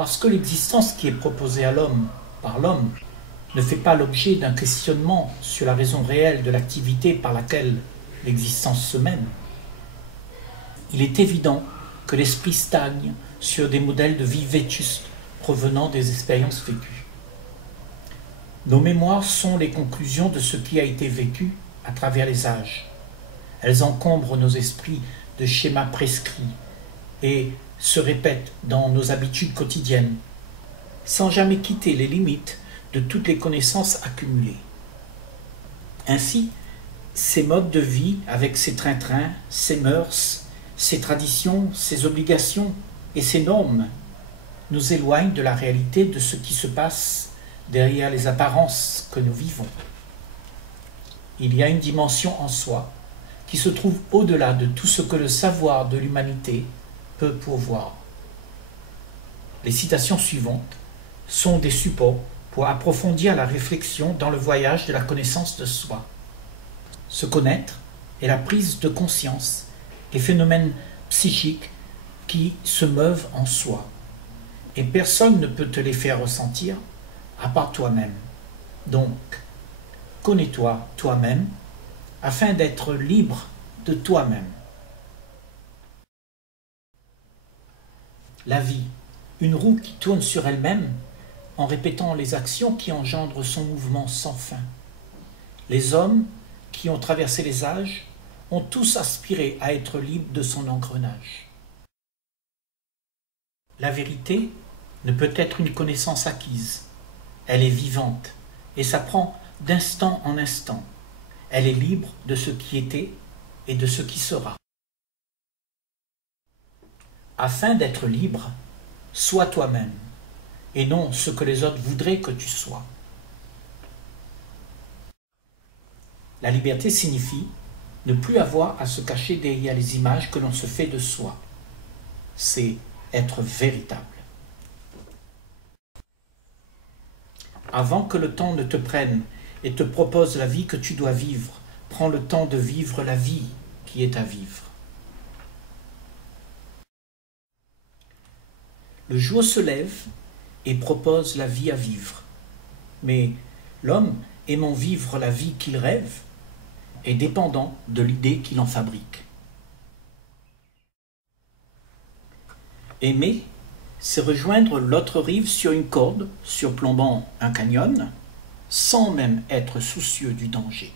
Parce que l'existence qui est proposée à l'homme par l'homme ne fait pas l'objet d'un questionnement sur la raison réelle de l'activité par laquelle l'existence se mène, il est évident que l'esprit stagne sur des modèles de vie vétustes provenant des expériences vécues. Nos mémoires sont les conclusions de ce qui a été vécu à travers les âges. Elles encombrent nos esprits de schémas prescrits et se répètent dans nos habitudes quotidiennes, sans jamais quitter les limites de toutes les connaissances accumulées. Ainsi, ces modes de vie, avec ses train-train, ses mœurs, ses traditions, ses obligations et ses normes, nous éloignent de la réalité de ce qui se passe derrière les apparences que nous vivons. Il y a une dimension en soi qui se trouve au-delà de tout ce que le savoir de l'humanité peut pourvoir. Les citations suivantes sont des supports pour approfondir la réflexion dans le voyage de la connaissance de soi. Se connaître est la prise de conscience des phénomènes psychiques qui se meuvent en soi, et personne ne peut te les faire ressentir à part toi-même. Donc, connais-toi toi-même afin d'être libre de toi-même. La vie, une roue qui tourne sur elle-même en répétant les actions qui engendrent son mouvement sans fin. Les hommes qui ont traversé les âges ont tous aspiré à être libres de son engrenage. La vérité ne peut être une connaissance acquise. Elle est vivante et s'apprend d'instant en instant. Elle est libre de ce qui était et de ce qui sera. Afin d'être libre, sois toi-même et non ce que les autres voudraient que tu sois. La liberté signifie ne plus avoir à se cacher derrière les images que l'on se fait de soi. C'est être véritable. Avant que le temps ne te prenne et te propose la vie que tu dois vivre, prends le temps de vivre la vie qui est à vivre. Le jour se lève et propose la vie à vivre. Mais l'homme, aimant vivre la vie qu'il rêve, est dépendant de l'idée qu'il en fabrique. Aimer, c'est rejoindre l'autre rive sur une corde, surplombant un canyon, sans même être soucieux du danger.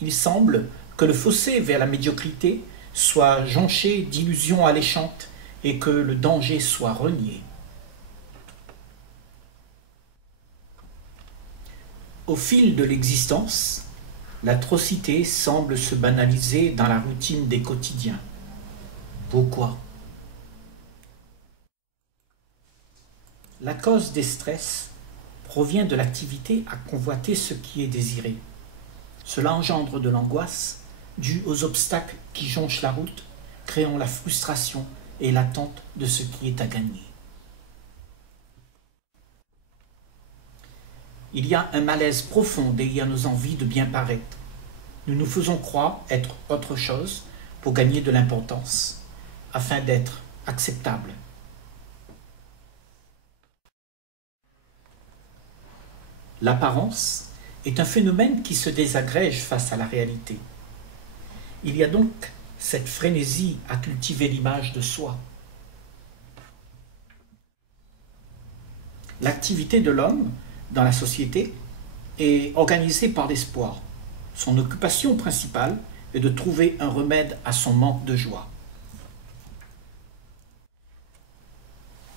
Il semble que le fossé vers la médiocrité soit jonché d'illusions alléchantes et que le danger soit renié. Au fil de l'existence, l'atrocité semble se banaliser dans la routine des quotidiens. Pourquoi? La cause des stress provient de l'activité à convoiter ce qui est désiré. Cela engendre de l'angoisse due aux obstacles qui jonchent la route, créant la frustration et l'attente de ce qui est à gagner. Il y a un malaise profond derrière nos envies de bien paraître. Nous nous faisons croire être autre chose pour gagner de l'importance, afin d'être acceptables. L'apparence est un phénomène qui se désagrège face à la réalité. Il y a donc cette frénésie à cultiver l'image de soi. L'activité de l'homme dans la société est organisée par l'espoir. Son occupation principale est de trouver un remède à son manque de joie.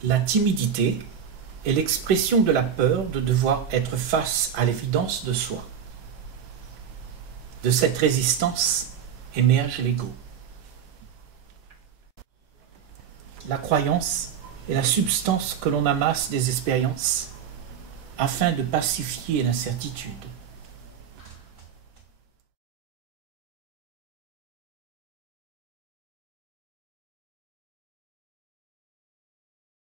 La timidité est l'expression de la peur de devoir être face à l'évidence de soi. De cette résistance émerge l'ego. La croyance est la substance que l'on amasse des expériences afin de pacifier l'incertitude.